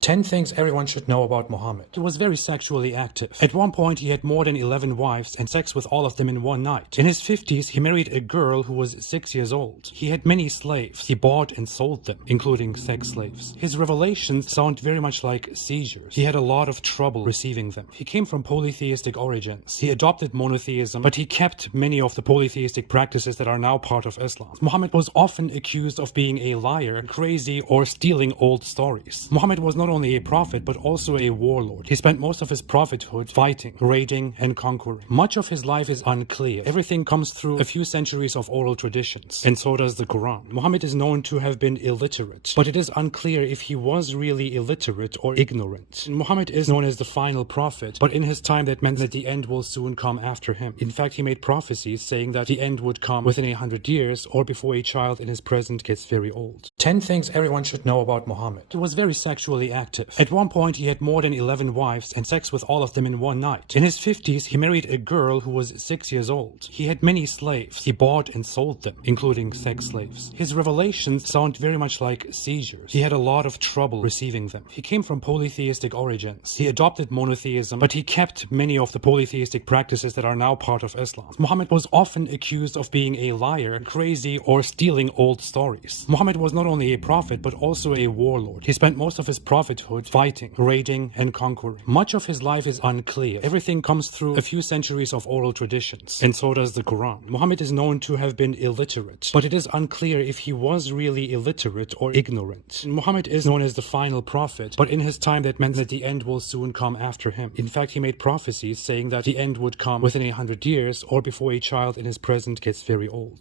10 things everyone should know about Muhammad. He was very sexually active. At one point, he had more than 11 wives and sex with all of them in one night. In his 50s, he married a girl who was 6 years old. He had many slaves. He bought and sold them, including sex slaves. His revelations sound very much like seizures. He had a lot of trouble receiving them. He came from polytheistic origins. He adopted monotheism, but he kept many of the polytheistic practices that are now part of Islam. Muhammad was often accused of being a liar, crazy, or stealing old stories. Muhammad was not only a prophet, but also a warlord. He spent most of his prophethood fighting, raiding, and conquering. Much of his life is unclear. Everything comes through a few centuries of oral traditions, and so does the Quran. Muhammad is known to have been illiterate, but it is unclear if he was really illiterate or ignorant. Muhammad is known as the final prophet, but in his time that meant that the end will soon come after him. In fact, he made prophecies saying that the end would come within 100 years or before a child in his present gets very old. 10 things everyone should know about Muhammad. He was very sexually active. At one point, he had more than 11 wives and sex with all of them in one night. In his 50s, he married a girl who was 6 years old. He had many slaves. He bought and sold them, including sex slaves. His revelations sound very much like seizures. He had a lot of trouble receiving them. He came from polytheistic origins. He adopted monotheism, but he kept many of the polytheistic practices that are now part of Islam. Muhammad was often accused of being a liar, crazy, or stealing old stories. Muhammad was not only a prophet, but also a warlord. He spent most of his prophethood fighting, raiding, and conquering. Much of his life is unclear. Everything comes through a few centuries of oral traditions, and so does the Quran. Muhammad is known to have been illiterate, but it is unclear if he was really illiterate or ignorant. Muhammad is known as the final prophet, but in his time that meant that the end will soon come after him. In fact, he made prophecies saying that the end would come within 100 years or before a child in his present gets very old.